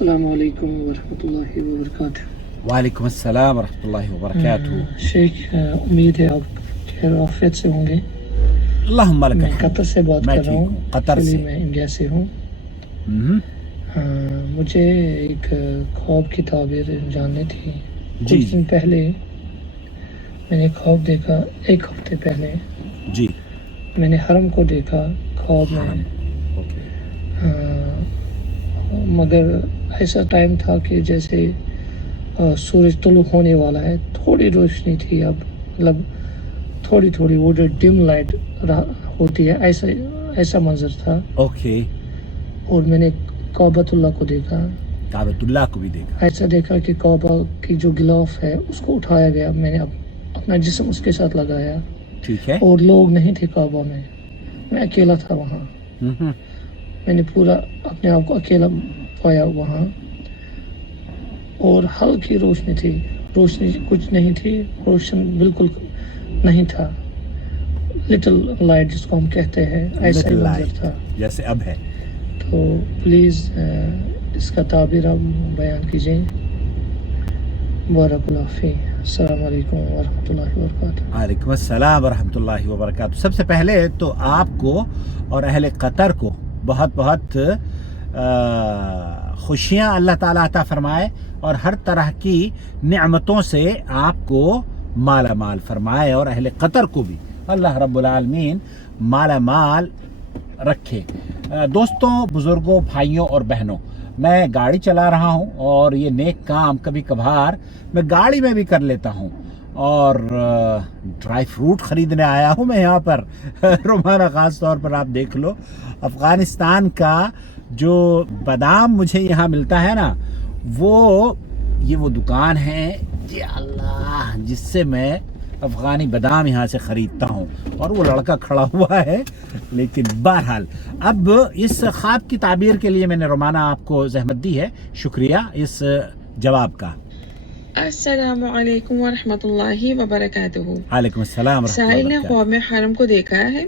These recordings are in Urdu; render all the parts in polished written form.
السلام علیکم ورحمۃ اللہ وبرکاتہ۔ وعلیکم السلام ورحمۃ اللہ وبرکاتہ۔ شیخ امید ہے آپ خیر و عافیت سے ہوں گے۔ اللہم لک میں الحمد۔ قطر سے بات میں کر رہا ٹھیک ہوں، قطر ایکچولی سے۔ میں انڈیا سے ہوں۔ مجھے ایک خواب کی تعبیر جاننی تھی۔ جی کچھ دن پہلے میں نے خواب دیکھا، ایک ہفتے پہلے جی میں نے حرم کو دیکھا خواب میں، اوکے مگر ایسا ٹائم تھا کہ جیسے سورج طلوع ہونے والا ہے، تھوڑی روشنی تھی، اب مطلب تھوڑی تھوڑی وہ جو ڈم لائٹ ہوتی ہے، ایسا منظر تھا۔ اوکے، اور میں نے کعبۃ اللہ کو دیکھا، کعبۃ اللہ کو بھی دیکھا۔ ایسا دیکھا کہ کعبہ کی جو غلاف ہے اس کو اٹھایا گیا، میں نے اپنا جسم اس کے ساتھ لگایا، ٹھیک ہے۔ اور لوگ نہیں تھے کعبہ میں اکیلا تھا وہاں۔ میں نے پورا اپنے آپ کو اکیلا پایا وہاں، اور ہلکی روشنی تھی، روشنی کچھ نہیں تھی، روشن بالکل نہیں تھا، لٹل لائٹ جس کو ہم کہتے ہیں، ایسا ہی Little منظر light، تھا۔ جیسے اب ہے۔ تو پلیز اس کا تعبیر آپ بیان کیجئے۔ بارک اللہ فی۔ السلام علیکم ورحمۃ اللہ وبرکاتہ۔ وعلیکم السلام ورحمۃ اللہ وبرکاتہ۔ سب سے پہلے تو آپ کو اور اہل قطر کو بہت بہت خوشیاں اللہ تعالیٰ عطا فرمائے، اور ہر طرح کی نعمتوں سے آپ کو مالا مال فرمائے، اور اہل قطر کو بھی اللہ رب العالمین مالا مال رکھے۔ دوستوں، بزرگوں، بھائیوں اور بہنوں، میں گاڑی چلا رہا ہوں، اور یہ نیک کام کبھی کبھار میں گاڑی میں بھی کر لیتا ہوں، اور ڈرائی فروٹ خریدنے آیا ہوں میں یہاں پر رومانہ، خاص طور پر آپ دیکھ لو افغانستان کا جو بادام مجھے یہاں ملتا ہے نا، یہ وہ دکان ہے یا اللہ جس سے میں افغانی بادام یہاں سے خریدتا ہوں، اور وہ لڑکا کھڑا ہوا ہے۔ لیکن بہرحال اب اس خواب کی تعبیر کے لیے میں نے رومانہ آپ کو زحمت دی ہے، شکریہ اس جواب کا۔ السلام علیکم ورحمۃ اللہ وبرکاتہ۔ وعلیکم السلام ورحمۃ اللہ ساحل نے وبرکاتہ۔ خواب میں حرم کو دیکھا ہے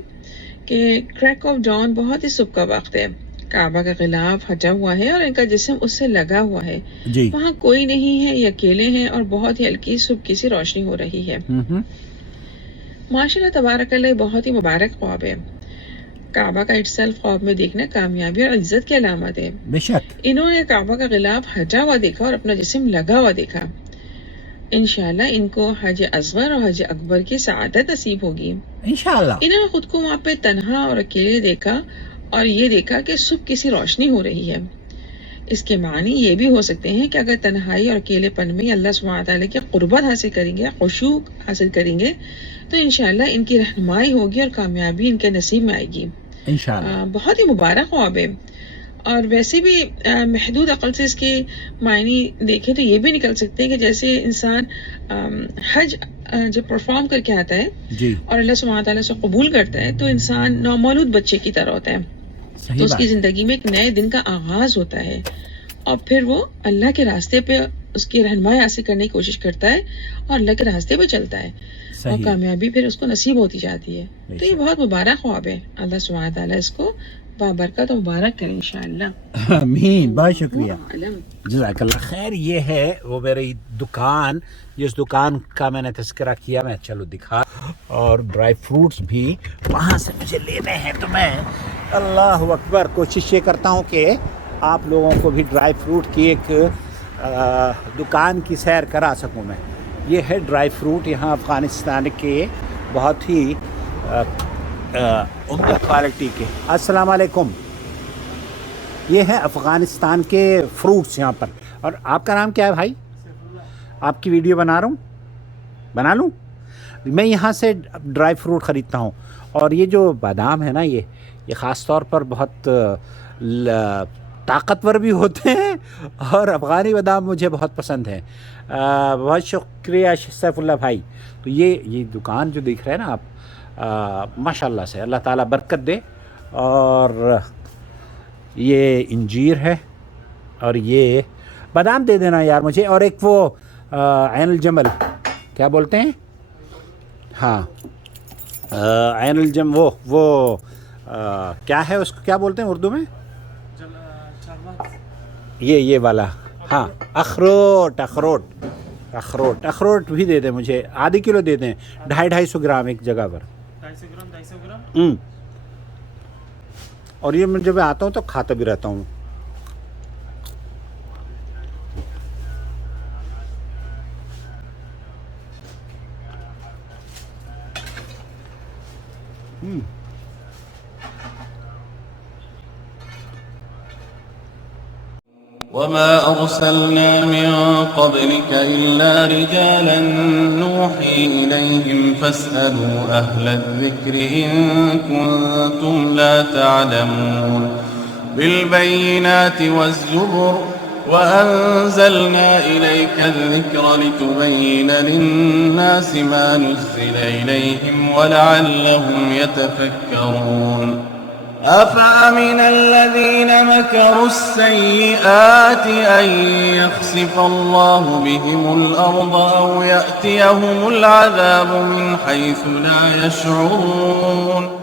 کہ کریک آف ڈان بہت ہی صبح کا وقت ہے، کعبہ کا غلاف ہٹا ہوا ہے اور ان کا جسم اس سے لگا ہوا ہے، جی وہاں کوئی نہیں ہے، یہ اکیلے ہیں، اور بہت ہی ہلکی صبح کی سی روشنی ہو رہی ہے۔ ماشاء اللہ تبارک اللہ، بہت ہی مبارک خواب ہے۔ کعبہ کا اٹسیلف خواب میں دیکھنا کامیابی اور عزت کی علامت ہے۔ بے شک۔ انہوں نے کعبہ کا غلاف ہٹا ہوا دیکھا اور اپنا جسم لگا ہوا دیکھا۔ انشاءاللہ ان کو حج اصغر اور حج اکبر کی سعادت نصیب ہوگی۔ انشاءاللہ۔ انہوں نے خود کو وہاں پہ تنہا اور اکیلے دیکھا، اور یہ دیکھا کہ صبح کی سی روشنی ہو رہی ہے۔ اس کے معنی یہ بھی ہو سکتے ہیں کہ اگر تنہائی اور اکیلے پن میں اللہ سبحانہ تعالیٰ کی قربت حاصل کریں گے، خشوع حاصل کریں گے، تو انشاءاللہ ان کی رہنمائی ہوگی اور کامیابی ان کے نصیب میں آئے گی۔ انشاءاللہ۔ بہت ہی مبارک خواب ہے، اور ویسے بھی محدود عقل سے اس کے معنی دیکھیں تو یہ بھی نکل سکتے ہیں کہ جیسے انسان حج جب پرفارم کر کے آتا ہے جی اور اللہ سبحانہ تعالیٰ سے قبول کرتا ہے، تو انسان نومولود بچے کی طرح ہوتا ہے، تو صحیح اس کی بات۔ زندگی میں ایک نئے دن کا آغاز ہوتا ہے، اور پھر وہ اللہ کے راستے پہ اس کی رہنمائی حاصل کرنے کی کوشش کرتا ہے، اور اللہ کے راستے پہ چلتا ہے، اور صحیح۔ کامیابی پھر اس کو نصیب ہوتی جاتی ہے۔ بے تو یہ شک۔ بہت مبارک خواب ہے، اللہ سبحانہ تعالیٰ اس کو بابرکت و مبارک کرے انشاءاللہ۔ آمین، بہت شکریہ، عالم۔ جزاک اللہ خیر۔ یہ ہے وہ میری دکان، جس دکان کا میں نے تذکرہ کیا، میں چلو دکھا، اور ڈرائی فروٹس بھی وہاں سے مجھے لینے ہیں، تو میں اللہ اکبر کوشش یہ کرتا ہوں کہ آپ لوگوں کو بھی ڈرائی فروٹ کی ایک دکان کی سیر کرا سکوں میں۔ یہ ہے ڈرائی فروٹ یہاں افغانستان کے بہت ہی عمدہ کوالٹی کے۔ السلام علیکم۔ یہ ہے افغانستان کے فروٹس یہاں پر۔ اور آپ کا نام کیا ہے بھائی؟ آپ کی ویڈیو بنا رہا ہوں، بنا لوں؟ میں یہاں سے ڈرائی فروٹ خریدتا ہوں، اور یہ جو بادام ہے نا، یہ خاص طور پر بہت طاقتور بھی ہوتے ہیں، اور افغانی بادام مجھے بہت پسند ہے۔ بہت شکریہ سیف اللہ بھائی۔ تو یہ دکان جو دیکھ رہے ہیں نا آپ، ماشاءاللہ سے اللہ تعالیٰ برکت دے۔ اور یہ انجیر ہے، اور یہ بادام دے دینا یار مجھے، اور ایک وہ عین الجمل کیا بولتے ہیں، ہاں عین الجم، وہ کیا ہے، اس کو کیا بولتے ہیں اردو میں؟ یہ والا ہاں اخروٹ اخروٹ اخروٹ اخروٹ بھی دے دیں مجھے آدھی کلو دے دیں 250 گرام ایک جگہ پر 250 گرام اور یہ میں جب آتا ہوں تو کھاتا بھی رہتا ہوں وما أرسلنا من قبلك إلا رجالا نوحي إليهم فاسألوا أهل الذكر إن كنتم لا تعلمون بالبينات والزبر وأنزلنا إليك الذكر لتبين للناس ما نزل إليهم ولعلهم يتفكرون أفأمن الذين مكروا السيئات أن يخسف الله بهم الأرض أو يأتيهم العذاب من حيث لا يشعرون